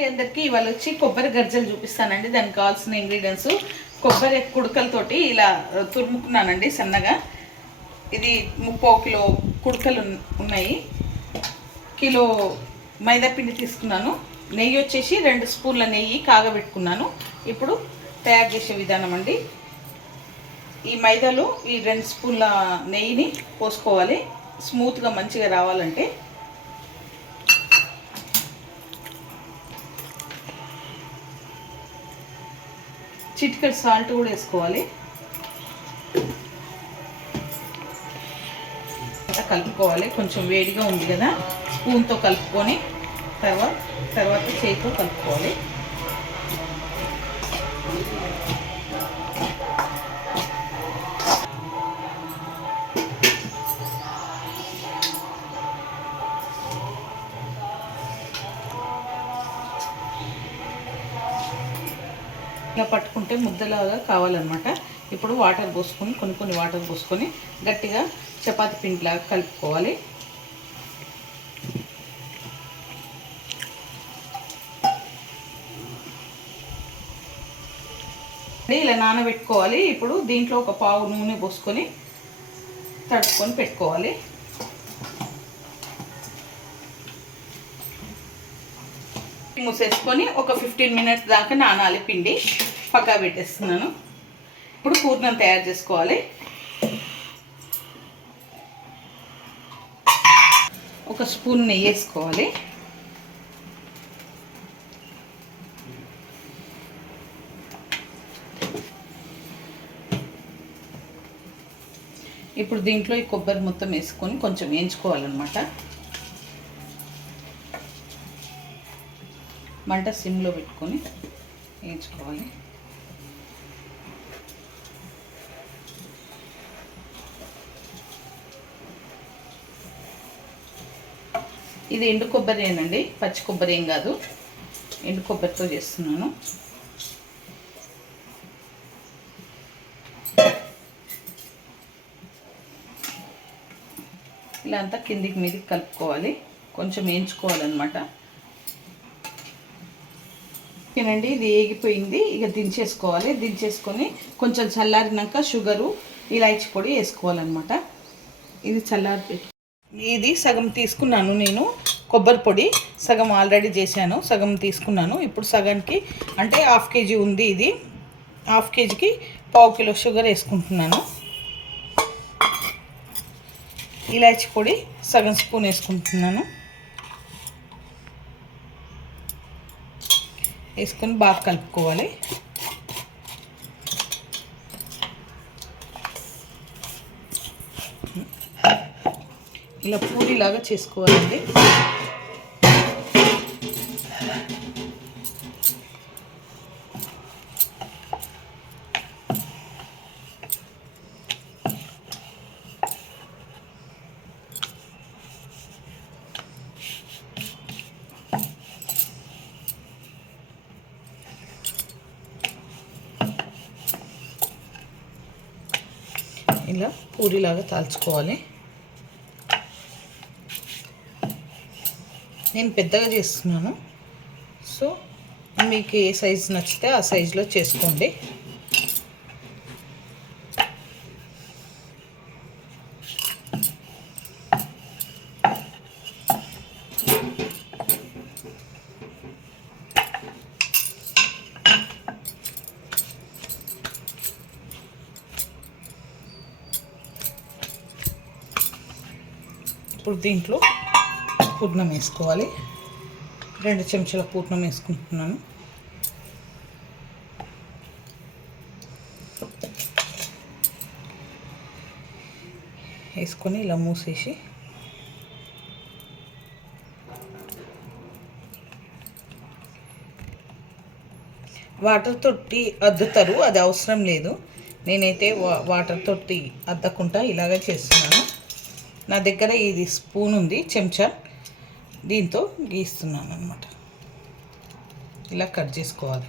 అందరికీ ఇవాళ వచ్చి కొబ్బరి గర్జలు చూపిస్తానండి. దానికి కావాల్సిన ఇంగ్రీడియంట్స్ కొబ్బరి కుడకలతోటి ఇలా తురుముకున్నానండి సన్నగా. ఇది 3 కిలో కుడకలు ఉన్నాయి. కిలో మైదా పిండి తీసుకున్నాను. నెయ్యి వచ్చేసి 2 స్పూన్ల నెయ్యి కాగబెట్టుకున్నాను. ఇప్పుడు తయారు చేసే విధానం అండి. ఈ మైదాలో ఈ 2 స్పూన్ల నెయ్యిని పోసుకోవాలి. స్మూత్గా మంచిగా రావాలంటే చిటికెడు సాల్ట్ కూడా వేసుకోవాలి. కలుపుకోవాలి. కొంచెం వేడిగా ఉంది కదా, స్పూన్తో కలుపుకొని తర్వాత చేతితో కలుపుకోవాలి. ఇలా పట్టుకుంటే ముద్దలాగా కావాలన్నమాట. ఇప్పుడు వాటర్ పోసుకొని కొన్ని వాటర్ పోసుకొని గట్టిగా చపాతీ పిండిలాగా కలుపుకోవాలి. ఇలా నానబెట్టుకోవాలి. ఇప్పుడు దీంట్లో ఒక పావు నూనె పోసుకొని తడుపుకొని పెట్టుకోవాలి. మూసేసుకొని ఒక 15 మినిట్స్ దాకా నానాలి. పిండి పక్కా పెట్టేస్తున్నాను. ఇప్పుడు పూర్ణం తయారు చేసుకోవాలి. ఒక స్పూన్ నెయ్యి వేసుకోవాలి. ఇప్పుడు దీంట్లో ఈ కొబ్బరి మొత్తం వేసుకొని కొంచెం వేయించుకోవాలన్నమాట. మంట సిమ్లో పెట్టుకొని వేయించుకోవాలి. ఇది ఎండు కొబ్బరేనండి, పచ్చి కొబ్బరి ఏం కాదు. ఎండు కొబ్బరితో చేస్తున్నాను. ఇలా అంతా కిందికి మీదికి కలుపుకోవాలి. కొంచెం వేయించుకోవాలన్నమాట. ఓకేనండి, ఇది ఏగిపోయింది. ఇక దించేసుకోవాలి. దించేసుకొని కొంచెం చల్లారినాక షుగరు, ఇలాచి పొడి వేసుకోవాలన్నమాట. ఇది ఇది సగం తీసుకున్నాను నేను. కొబ్బరి పొడి సగం ఆల్రెడీ చేశాను, సగం తీసుకున్నాను. ఇప్పుడు సగానికి అంటే 1/2 కేజీ ఉంది. ఇది 1/2 కేజీకి పావు కిలో షుగర్ వేసుకుంటున్నాను. ఇలాచి పొడి సగం స్పూన్ వేసుకుంటున్నాను. వేసుకొని బాగా కలుపుకోవాలి. ఇలా పూరీలాగా చేసుకోవాలండి. ఇలా పూరీలాగా తాల్చుకోవాలి. నేను పెద్దగా చేస్తున్నాను. సో మీకు ఏ సైజు నచ్చితే ఆ సైజులో చేసుకోండి. ఇప్పుడు దీంట్లో పూర్ణం వేసుకోవాలి. 2 చెంచాల పూర్ణం వేసుకుంటున్నాను. వేసుకొని ఇలా మూసేసి వాటర్ తోటి అద్దుతారు, అది అవసరం లేదు. నేనైతే వాటర్ తోటి అద్దకుండా ఇలాగే చేస్తున్నాను. నా దగ్గర ఇది స్పూన్ ఉంది, చెంచా, దీంతో గీస్తున్నాను అన్నమాట. ఇలా కట్ చేసుకోవాలి.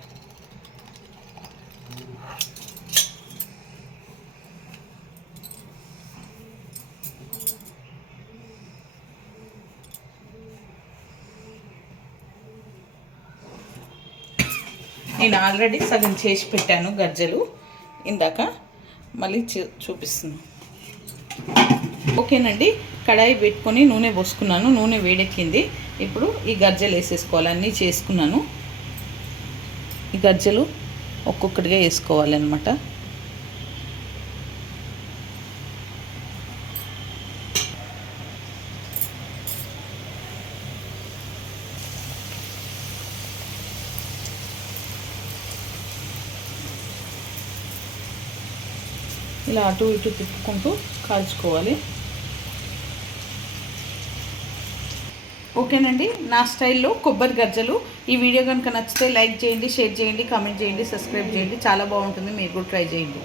నేను ఆల్రెడీ సగం చేసి పెట్టాను గర్జలు ఇందాక, మళ్ళీ చూపిస్తున్నాను. ఓకేనండి, కడాయి పెట్టుకొని నూనె పోసుకున్నాను. నూనె వేడెక్కింది. ఇప్పుడు ఈ గర్జలు వేసేసుకోవాలి. అన్నీ చేసుకున్నాను. ఈ గర్జలు ఒక్కొక్కటిగా వేసుకోవాలన్నమాట. ఇలా అటు ఇటు తిప్పుకుంటూ కాల్చుకోవాలి. ఓకేనండి, నా స్టైల్లో కొబ్బరి గర్జలు. ఈ వీడియో కనుక నచ్చితే లైక్ చేయండి, షేర్ చేయండి, కామెంట్ చేయండి, సబ్స్క్రైబ్ చేయండి. చాలా బాగుంటుంది, మీరు కూడా ట్రై చేయండి.